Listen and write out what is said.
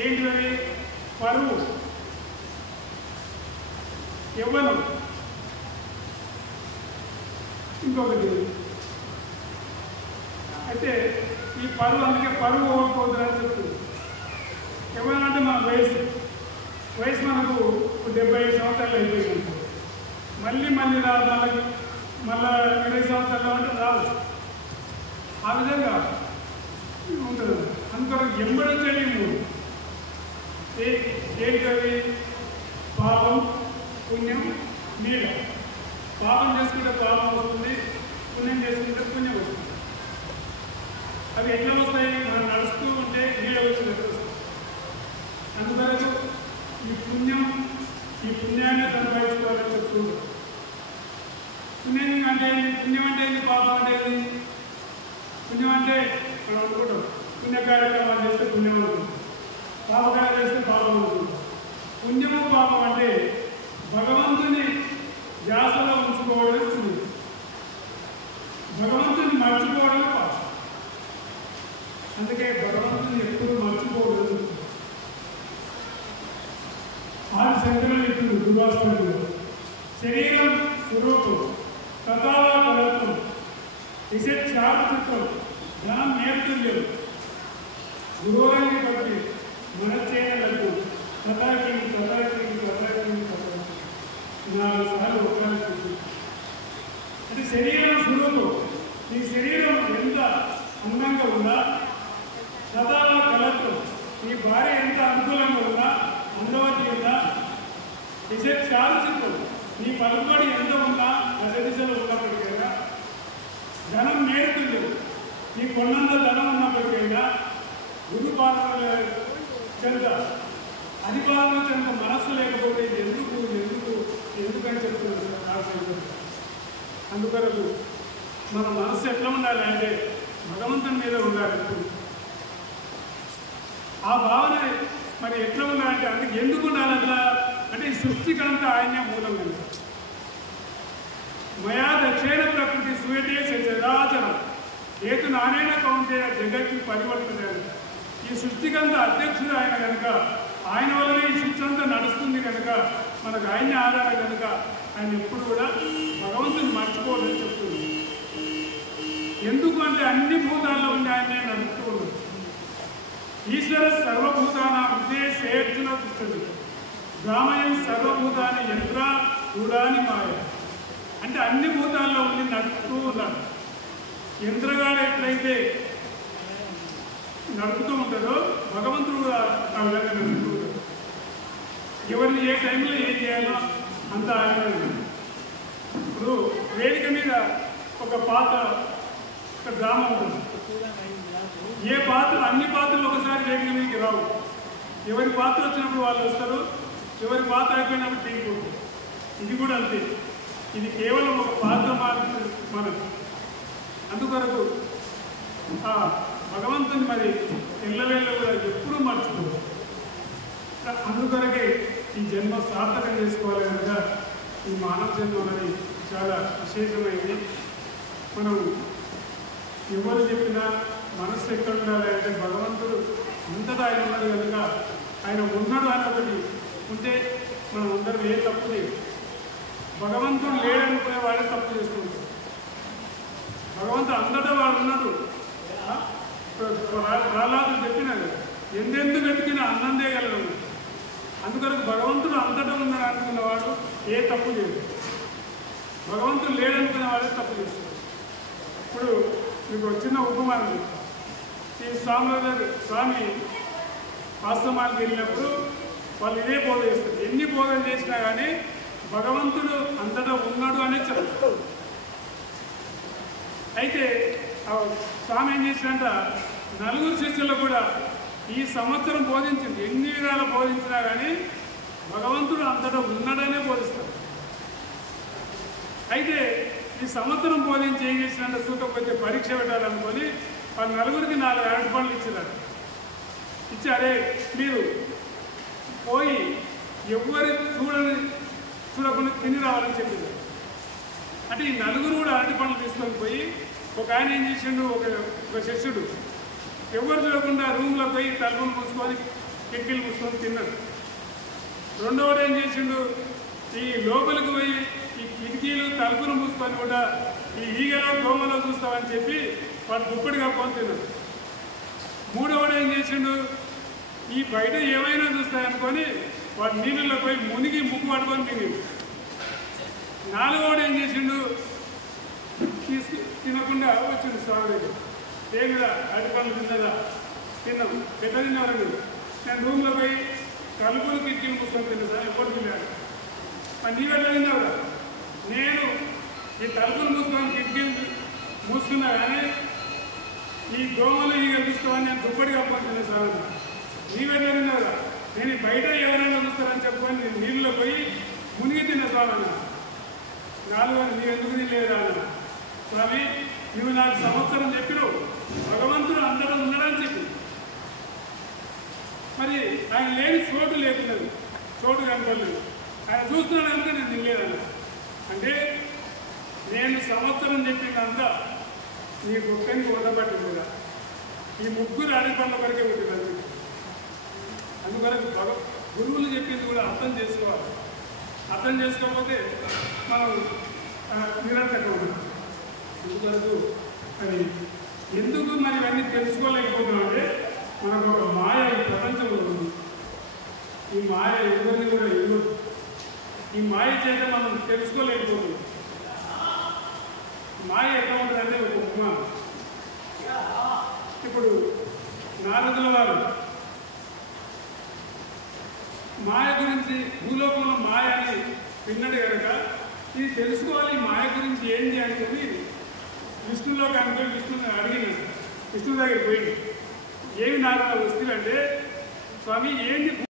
ఏంటిది? పరువు, యవ్వనం, ఇంకొకటి. అయితే ఈ పరువు, అందుకే పరువు ఓడిపోతుందని చెప్తుంది. యవ్వనం అంటే మన వయసు మనకు 75 సంవత్సరాలు అయిపోయింది. మళ్ళీ రాదు, మళ్ళీ 20 సంవత్సరాలు అంటే రావచ్చు. ఆ విధంగా ఉంటుంది. అందుకని ఎంబడించండి మూడు. ఏంటది? పాపం, పుణ్యం, నీడ. పాపం చేసుకుంటే పాపం వస్తుంది, పుణ్యం చేసుకుంటే పుణ్యం వస్తుంది. అవి ఎట్లా వస్తాయి? మనం నడుస్తూ ఉంటే నీడ వచ్చినట్టు వస్తుంది. అందువరకు ఈ పుణ్యాన్ని సంపాదించుకోవాలని చెప్తుంది. పుణ్యం అంటే ఏంటి? పుణ్యం అంటే ఏంటి? పాపం అంటే ఏంటి? పుణ్యం అంటే మనం అనుకుంటాం, పుణ్య కార్యక్రమాలు చేస్తే పుణ్యం ఉంటుంది, పాపకార్యం చేస్తే పాపం ఉంటుంది. పుణ్యము పాపం అంటే భగవంతుని ధ్యాసలో ఉంచుకోవడమే పుణ్యం, భగవంతుని మర్చిపోవడమే పాపం. అందుకే భగవంతుని ఎప్పుడు మర్చిపోవడం. ఆది శంకరులు ఇప్పుడు దుర్వాసనలు శరీరం స్వరూపం కథావా కలత్వం చారిత్రం ధనం నేర్చులేదు గురువులని బట్టి మన చేయనలకు కథాకి 4 సార్లు ఉపయోగిస్తుంది. అంటే శరీరం స్వరూపం. ఈ శరీరం ఎంత అందంగా ఉన్నా, కథావా కలత్వం, ఈ భార్య ఎంత అనుకూలంగా ఉన్నా, అందవతి ఉందా, చారిత్రం, నీ పలుబడి ఎంత ఉన్నా దశదిశలో ఉన్నప్పటికైనా, ధనం నేర్పులేదు, నీ కొన్నంత ధనం ఉన్నప్పటికైనా, గురుపాలన చెంత అధిపాలన చెంత మనస్సు లేకపోతే ఎందుకని చెప్తున్నారు రాజశేఖర్. అందుకొరకు మన మనస్సు ఎట్లా ఉండాలి అంటే భగవంతుని మీద ఉండాలి. ఆ భావన మరి ఎట్లా ఉండాలంటే, అందుకు ఎందుకు ఉండాలి అట్లా అంటే ఈ సృష్టికంతా ఆయనే మూలం కనుక. మయా దక్షిణ ప్రకృతి సూయతే చరాచరం ఏతు నారాయణ కౌంటే జగత్కి పరివర్తన. ఈ సృష్టికంతా అధ్యక్షుడు ఆయన కనుక, ఆయన వల్లనే ఈ సృష్టి అంతా నడుస్తుంది కనుక, మనకు ఆయన్ని ఆధారం కనుక ఆయన ఎప్పుడు కూడా భగవంతుని మర్చిపోవాలని చెప్తుంది. ఎందుకు అంటే అన్ని భూతాల్లో ఉండి ఆయనే నడుస్తూ ఉండదు. ఈశ్వర సర్వభూతానాం ఉద్దేశేర్జున పుస్తది రామయం సర్వభూతాన్ని యంత్ర చూడాని మాయ. అంటే అన్ని భూతాల్లో ఉండి నడుపుతూ ఉన్నాడు. యంత్రగాడు ఎట్లయితే నడుపుతూ ఉంటాడో భగవంతుడు కూడా ఆ విధంగా నడుపుతూ ఉంటాడు. ఎవరిని ఏ టైంలో ఏం చేయాలో అంత ఆయన. ఇప్పుడు వేదిక మీద ఒక పాత్ర, ఒక డ్రామా ఉంటుంది. ఏ పాత్ర, అన్ని పాత్రలు ఒకసారి వేదిక మీదకి రావు. ఎవరి పాత్ర వచ్చినప్పుడు వాళ్ళు వస్తారు, ఎవరి పాత్ర అయిపోయినప్పుడు తీరిపోతుంది. ఇది కూడా అంతే. ఇది కేవలం ఒక పాత్ర మాత్రమే మనకు. అందుకొరకు ఆ భగవంతుని మరి ఎల్లవేళ్ళ కూడా ఎప్పుడూ మర్చిపోదు. అందుకొరకే ఈ జన్మ సార్థకం చేసుకోవాలి కనుక ఈ మానవ జన్మ అనేది చాలా విశేషమైంది. మనం ఎవరు చెప్పినా మనస్సు ఎక్కడ ఉండాలి అంటే భగవంతుడు అంతటా ఆయన ఉన్నాడు కనుక, ఆయన ఉన్నాడు అని ఒకటి ఉంటే మనం అందరం ఏ తప్పు లేదు. భగవంతుడు లేడనుకునే వాడే తప్పు చేస్తుంటాడు. భగవంతుడు అంతటా వాడు ఉన్నాడు. ప్రహ్లాదుడు చెప్పినాడు, ఎందెందు వెతికినా అన్నం చేయగలడు. అందుకొరకు భగవంతుడు అంతటా ఉన్నాడు అనుకున్నవాడు ఏ తప్పు లేదు. భగవంతుడు లేడనుకునే వాడే తప్పు చేస్తాడు. ఇప్పుడు మీకు వచ్చిన ఉపమానం, ఈ స్వామి ఆశ్రమానికి వెళ్ళినప్పుడు వాళ్ళు ఇదే బోధ చేస్తారు. ఎన్ని బోధన చేసినా కానీ భగవంతుడు అంతటా ఉన్నాడు అనే చెప్తారు. అయితే స్వామి ఏం చేసినంట, 4 శిష్యులు కూడా ఈ సంవత్సరం బోధించింది. ఎన్ని విధాలు బోధించినా కానీ భగవంతుడు అంతటా ఉన్నాడనే బోధిస్తారు. అయితే ఈ సంవత్సరం బోధించి ఏం చేసినంత సూకపోతే పరీక్ష పెట్టాలనుకొని వాళ్ళు 4కి 4 అరటి పండ్లు ఇచ్చినారు. ఇచ్చి అరే మీరు పోయి ఎవరి చూడకుండా తిని రావాలని చెప్పింది. అంటే ఈ 4 కూడా అరటి పండ్లు తీసుకొని పోయి, ఒక ఆయన ఏం చేసిండు, ఒక శిష్యుడు ఎవరు చూడకుండా రూమ్లో పోయి తలుపులు మూసుకొని కిటికీలు మూసుకొని తిన్నాడు. రెండవడు ఏం చేసిండు, ఈ లోపలికి పోయి ఈ కిటికీలు తలుపులు మూసుకొని కూడా ఈ ఈగలో దోమలో చూస్తామని చెప్పి వాడు దుప్పటి కప్పుకొని తిన్నాడు. మూడవడు ఏం చేసిండు, ఈ బయట ఏమైనా చూస్తాయనుకొని వాడు నీళ్ళలో పోయి మునిగి ముగ్గు పట్టుకొని తినిండు. నాలుగవడు ఏం చేసిండు, తినకుండా వచ్చింది స్వామి. ఏమిరా అరటిపళ్ళు తిన్నదా? తిన్నాము. ఎట్లా తిన్నారండి? నేను రూమ్లో పోయి తలుపులు కిటికీలు మూసుకొని తిన్నా సార్, ఎప్పుడు తిన్నాడు. మరి నీవు ఎట్లా తిన్నావురా? నేను ఈ తలుపులు మూసుకొని కిటికీలు మూసుకున్నా కానీ ఈ దోమలు ఈ చూస్తామని నేను దుప్పటి కప్పుకొని తిన్నా సార్. నీవెట్లా తిన్నావురా? నేను బయట ఎవరైనా చూస్తారని చెప్పుకొని నేను నీళ్ళలో పోయి మునిగి తిన్నా స్వామి అన్న. నాలుగోది నీవు ఎందుకు తినలేదా అన్న. స్వామి నువ్వు నాకు సంవత్సరం చెప్పినావు, భగవంతుడు అందరూ ఉన్నాడని చెప్పి, మరి ఆయన లేని చోటు లేకున్నది, చోటు కనపడలేదు. ఆయన చూస్తున్నాడు కనుక నేను తినలేదన్న. అంటే నేను సంవత్సరం చెప్పిందంతా నీ ఒక్కరికి వదపట్టింది కదా. ఈ ముగ్గురు అరటిపళ్ళ వరకే ఉంటుంది. అందువరకు గురువులు చెప్పింది కూడా అర్థం చేసుకోవాలి. అర్థం చేసుకోకపోతే మనం నిరంతరం ఉన్నాం. ఎందుకు అది ఎందుకు మరి ఇవన్నీ తెలుసుకోలేకపోతున్నాం అంటే మనకు ఒక మాయ ఈ ప్రపంచంలో ఉంది. ఈ మాయ ఎవరిని కూడా ఎదురు, ఈ మాయ చేత మనం తెలుసుకోలేకపోతున్నాం. మాయ ఎట్లా ఉంటుందంటే ఒక ఉపమా. ఇప్పుడు నారదుల వారు మాయ గురించి భూలోకంలో మాయ అని విన్నాడు కనుక ఇది తెలుసుకోవాలి, మాయ గురించి ఏంటి అనుకుని విష్ణులో కనుక విష్ణుని అడిగినాడు. విష్ణు దగ్గరికి పోయింది. ఏమి నారద వస్తుందంటే, స్వామి ఏంటి